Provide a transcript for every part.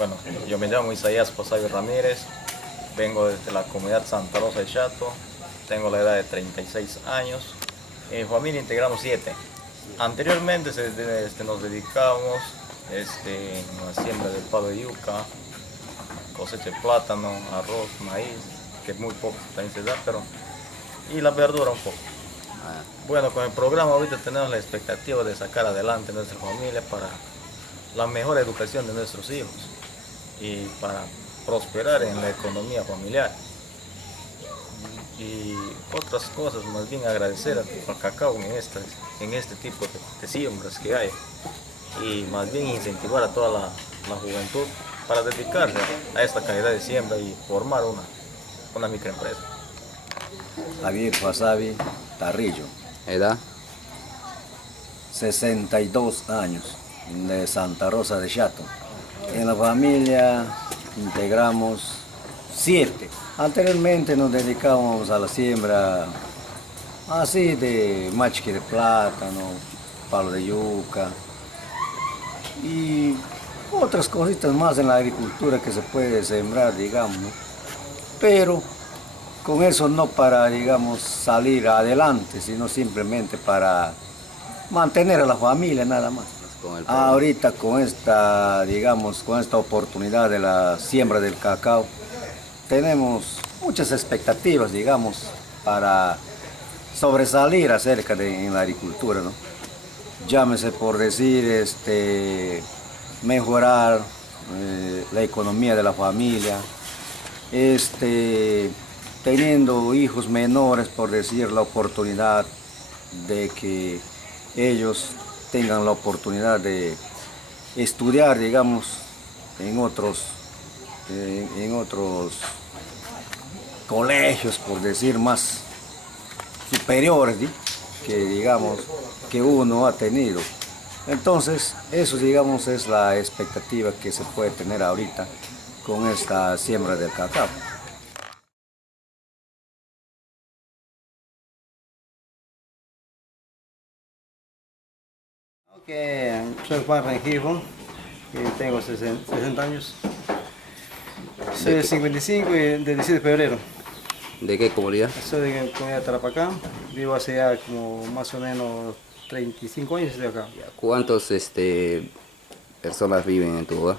Bueno, yo me llamo Isaías Posayo Ramírez, vengo desde la comunidad Santa Rosa de Chato, tengo la edad de 36 años, en familia integramos 7. Anteriormente nos dedicábamos en la siembra del palo de yuca, cosecha de plátano, arroz, maíz, que muy poco también se da, pero y la verdura un poco. Bueno, con el programa ahorita tenemos la expectativa de sacar adelante nuestra familia para la mejor educación de nuestros hijos y para prosperar en la economía familiar. Y otras cosas, más bien agradecer al cacao en este tipo de siembras que hay y más bien incentivar a toda la juventud para dedicarse a esta calidad de siembra y formar una microempresa. Javier Wasabi Tarrillo, ¿Edad? 62 años, de Santa Rosa de Chato. En la familia integramos 7. Anteriormente nos dedicábamos a la siembra así de machique de plátano, palo de yuca y otras cositas más en la agricultura que se puede sembrar, digamos, ¿no? Pero con eso no para, digamos, salir adelante, sino simplemente para mantener a la familia nada más. Ahorita con esta, digamos, con esta oportunidad de la siembra del cacao, tenemos muchas expectativas, digamos, para sobresalir acerca en la agricultura, ¿no? Llámese por decir, mejorar la economía de la familia, teniendo hijos menores, por decir, la oportunidad de que ellos tengan la oportunidad de estudiar, digamos, en otros colegios, por decir, más superiores, ¿sí? Que digamos que uno ha tenido. Entonces, eso, digamos, es la expectativa que se puede tener ahorita con esta siembra del cacao. Soy Juan Rengifo, tengo 60 años. Soy de 55 y del 17 de febrero. ¿De qué comunidad? Soy de la comunidad de Tarapacá. Vivo hace ya como más o menos 35 años de acá. ¿Cuántas personas viven en tu hogar?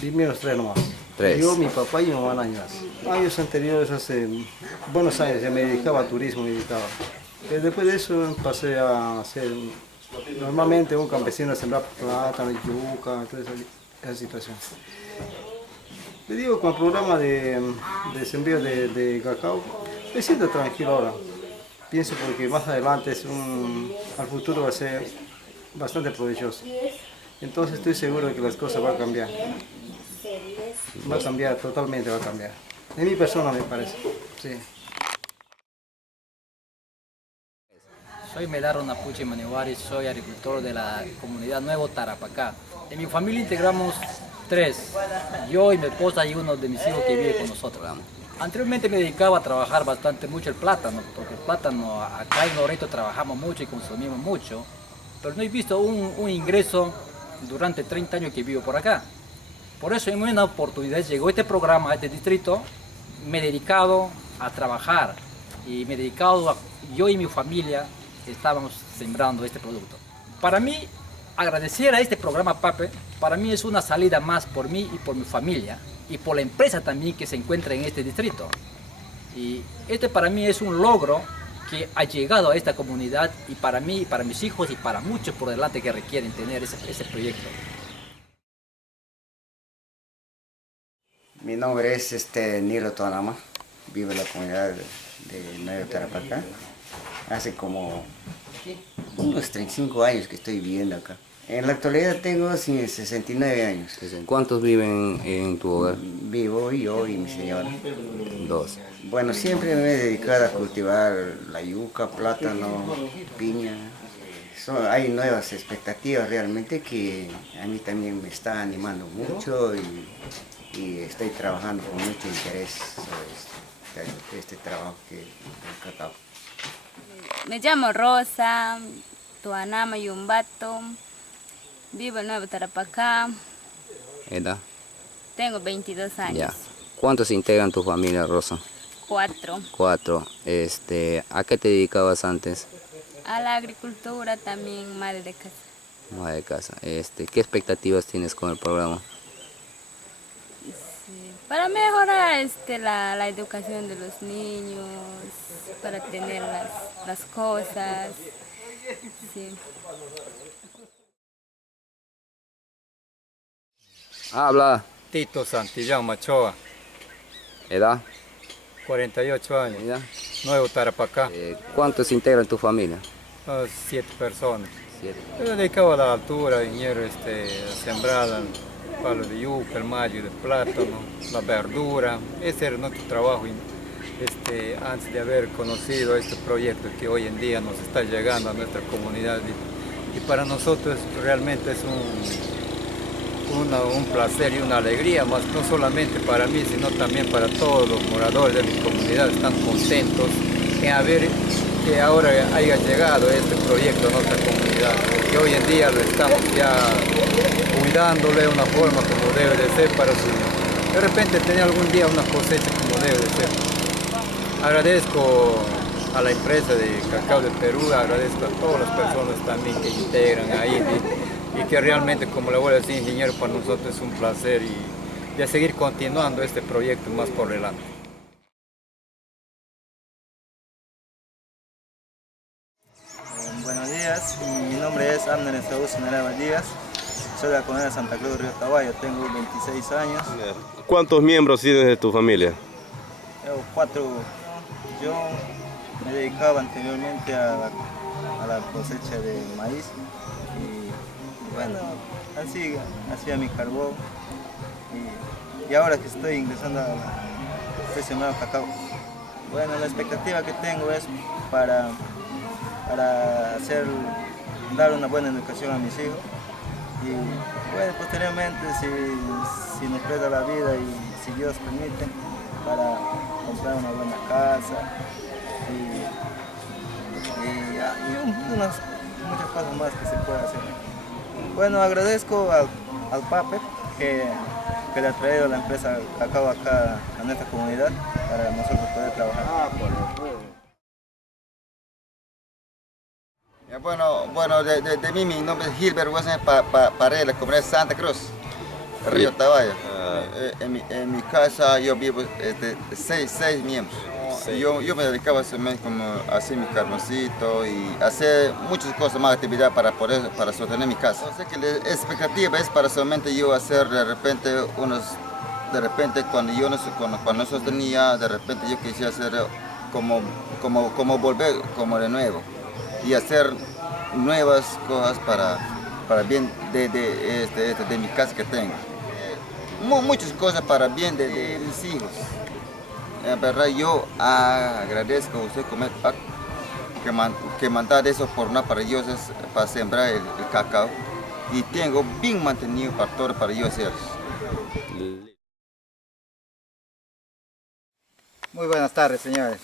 Vivimos 3 nomás. 3. Yo, mi papá y mi mamá nada más. Años anteriores, hace buenos años, ya me dedicaba a turismo. Pero después de eso pasé a ser normalmente un campesino a sembrar plátano, yuca, toda esa situación. Le digo, con el programa de sembrío de cacao, me siento tranquilo ahora. Pienso porque más adelante al futuro va a ser bastante provechoso. Entonces estoy seguro de que las cosas van a cambiar. Va a cambiar, totalmente va a cambiar. En mi persona me parece, sí. Soy Medaro Napuche Maniwari, soy agricultor de la comunidad Nuevo Tarapacá. En mi familia integramos 3, yo y mi esposa y uno de mis hijos que vive con nosotros. Anteriormente me dedicaba a trabajar bastante mucho el plátano, porque el plátano acá en Loreto trabajamos mucho y consumimos mucho, pero no he visto un ingreso durante 30 años que vivo por acá. Por eso en una oportunidad llegó este programa a este distrito, me he dedicado a trabajar y me he dedicado yo y mi familia estábamos sembrando este producto. Para mí, agradecer a este programa PAPE, para mí es una salida más por mí y por mi familia y por la empresa también que se encuentra en este distrito. Y este para mí es un logro que ha llegado a esta comunidad y para mí, y para mis hijos y para muchos por delante que requieren tener ese proyecto. Mi nombre es Nilo Tonama, vivo en la comunidad de Nuevo Tarapacá. Hace como unos 35 años que estoy viviendo acá. En la actualidad tengo 69 años. ¿Cuántos viven en tu hogar? Vivo yo y mi señora. 2. Bueno, siempre me he dedicado a cultivar la yuca, plátano, piña. Hay nuevas expectativas realmente que a mí también me está animando mucho y estoy trabajando con mucho interés sobre este trabajo del cacao. Me llamo Rosa, Tuanama Yumbato, vivo en Nuevo Tarapacá. ¿Edad? Tengo 22 años. Ya. ¿Cuántos integran tu familia, Rosa? 4. 4. ¿A qué te dedicabas antes? A la agricultura también, madre de casa. Madre de casa. ¿Qué expectativas tienes con el programa? Sí, para mejorar la educación de los niños, para tener las cosas. Sí. Habla. Tito Santillán Machoa, ¿Edad? 48 años, ¿Edad? Nuevo Tarapacá, ¿Cuántos integran tu familia? 7 personas. 7. Yo me dedicaba a la altura, ingeniero, a sembrar el palo de yuca, el mayo de plátano, la verdura. Ese era nuestro trabajo antes de haber conocido este proyecto que hoy en día nos está llegando a nuestra comunidad. Y para nosotros realmente es un placer y una alegría, más no solamente para mí, sino también para todos los moradores de mi comunidad. Están contentos en haber que ahora haya llegado este proyecto a nuestra comunidad, porque hoy en día lo estamos ya cuidándole de una forma como debe de ser para de repente tener algún día una cosecha como debe de ser. Agradezco a la empresa de Cacao del Perú, agradezco a todas las personas también que integran ahí y que realmente, como le voy a decir, ingeniero, para nosotros es un placer y de seguir continuando este proyecto más por delante. Buenos días, mi nombre es Abner Esaú Sinaraba Díaz, soy de la comunidad de Santa Cruz, Río Tahuayo, tengo 26 años. ¿Cuántos miembros tienes de tu familia? Tengo 4, yo me dedicaba anteriormente a la cosecha de maíz y bueno, así hacía mi carbón y ahora que estoy ingresando estoy sembrando cacao. Bueno, la expectativa que tengo es para dar una buena educación a mis hijos y bueno, posteriormente si nos presta la vida y si Dios permite, para comprar una buena casa y muchas cosas más que se puede hacer. Bueno, agradezco al PAPE que le ha traído la empresa Cacao acá a nuestra comunidad para nosotros poder trabajar. Bueno, de mí mi nombre es Gilbert Wesley Paredes, la comunidad de Santa Cruz, Río Tahuayo. En mi casa yo vivo seis miembros. Sí. Yo me dedicaba a hacer mi carboncito y hacer muchas cosas, más actividad para sostener mi casa. O sea que la expectativa es para solamente yo hacer de repente cuando cuando no sostenía, de repente yo quisiera hacer como volver como de nuevo y hacer nuevas cosas para bien de mi casa que tengo. Muchas cosas para bien de mis hijos. En verdad yo agradezco a usted que mandar eso por una para ellos para sembrar el cacao y tengo bien mantenido para ellos hacer. Muy buenas tardes, señores.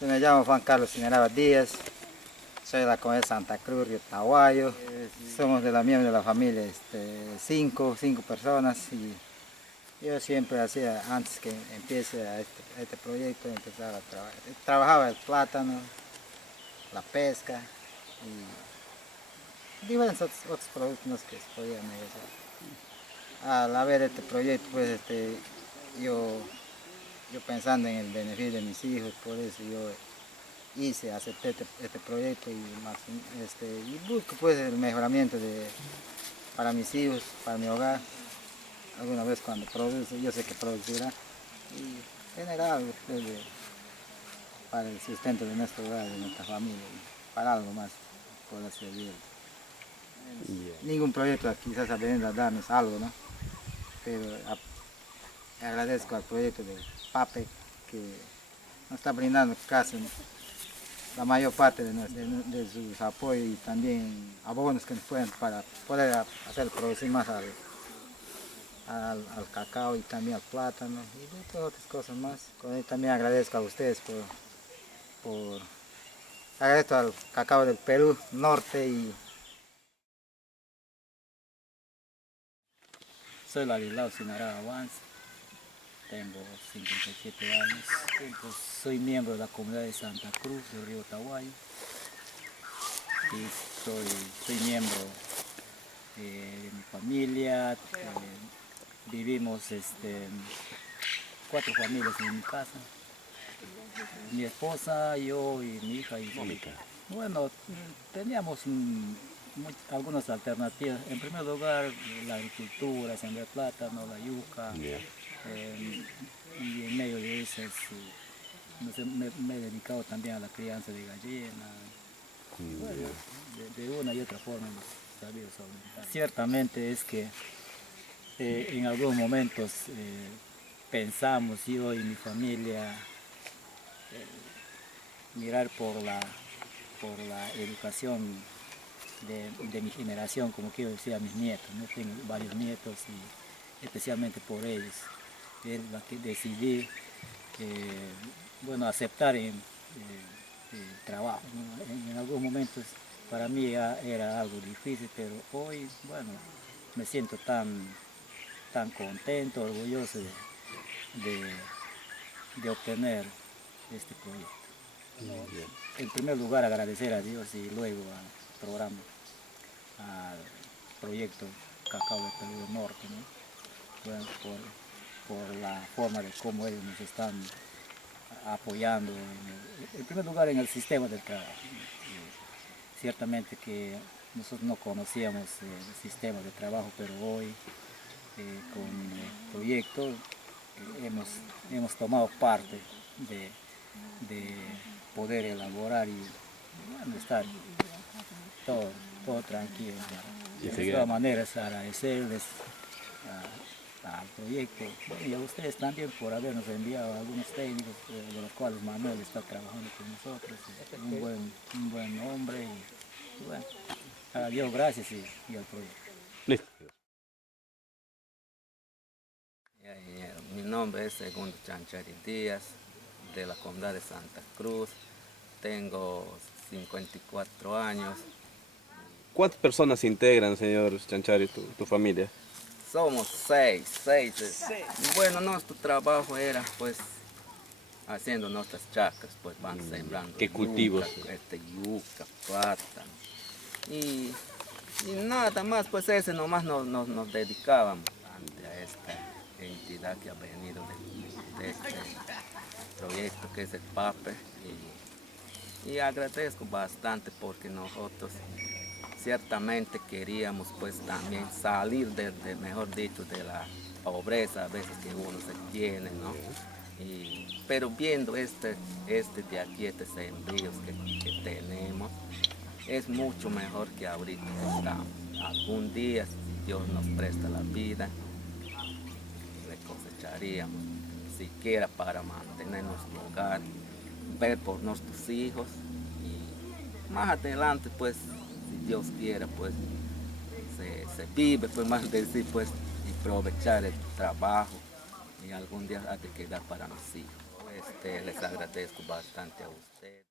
Yo me llamo Juan Carlos Sinaraba Díaz, soy de la comunidad de Santa Cruz, Río Tahuayo. Somos de la miembro de la familia, 5 personas y yo siempre hacía, antes que empiece este proyecto, empezaba a trabajar. Trabajaba el plátano, la pesca y diversos otros productos que se podían negociar. Al haber este proyecto, pues yo pensando en el beneficio de mis hijos, por eso yo acepté este proyecto y busco pues el mejoramiento para mis hijos, para mi hogar. Alguna vez cuando produce, yo sé que producirá y generar algo pues, para el sustento de nuestro hogar, de nuestra familia y para algo más poder servir. Ningún proyecto quizás ha venido a darnos algo, ¿no? Pero agradezco al proyecto de PAPE que nos está brindando casi la mayor parte de sus apoyos y también abonos que nos pueden para poder hacer producir más al cacao y también al plátano y todas otras cosas más. También agradezco a ustedes agradezco al Cacao del Perú Norte y Soy Ladislao Sinara Avance, tengo 57 años, pues soy miembro de la comunidad de Santa Cruz del Río Tahuayo y soy miembro de mi familia. Vivimos 4 familias en mi casa, mi esposa, yo y mi hija. Bueno, teníamos algunas alternativas. En primer lugar, la agricultura, sembrar plátano, la yuca, y en medio de eso me he dedicado también a la crianza de gallinas. Bueno, de una y otra forma hemos sabido solventar. Ciertamente es que en algunos momentos pensamos, yo y mi familia, mirar por la educación de mi generación, como quiero decir a mis nietos. ¿No? Tengo varios nietos y especialmente por ellos. Es la que decidí aceptar el trabajo. ¿No? En algunos momentos para mí era algo difícil, pero hoy, bueno, me siento tan contento, orgulloso de obtener este proyecto. En primer lugar, agradecer a Dios y luego al programa, al proyecto Cacao del Perú del Norte, ¿no? Bueno, por la forma de cómo ellos nos están apoyando, en primer lugar en el sistema del trabajo. Ciertamente que nosotros no conocíamos el sistema de trabajo, pero hoy con el proyecto hemos tomado parte de poder elaborar y bueno, estar todo tranquilo. De todas maneras, agradecerles al proyecto y a ustedes también por habernos enviado algunos técnicos, de los cuales Manuel está trabajando con nosotros, un buen hombre y bueno, a Dios gracias y al proyecto. Listo. Mi nombre es Segundo Chanchari Díaz, de la comunidad de Santa Cruz. Tengo 54 años. ¿Cuántas personas integran, señor Chanchari, tu familia? Somos seis. Bueno, nuestro trabajo era pues haciendo nuestras chacras, pues van sembrando. ¿Qué cultivos? Yuca, plátano. Y nada más, pues ese nomás nos dedicábamos a esta entidad que ha venido de este proyecto que es el PAPE. Y agradezco bastante porque nosotros ciertamente queríamos pues también salir mejor dicho, de la pobreza a veces que uno se tiene, ¿no? Pero viendo este de aquí, este sembríos que tenemos, es mucho mejor que ahorita estamos. Algún día, si Dios nos presta la vida, le cosecharíamos, siquiera para mantener nuestro hogar, ver por nuestros hijos y más adelante pues si Dios quiera pues se vive pues más decir pues y aprovechar el trabajo y algún día ha de quedar para mis hijos. Les agradezco bastante a ustedes.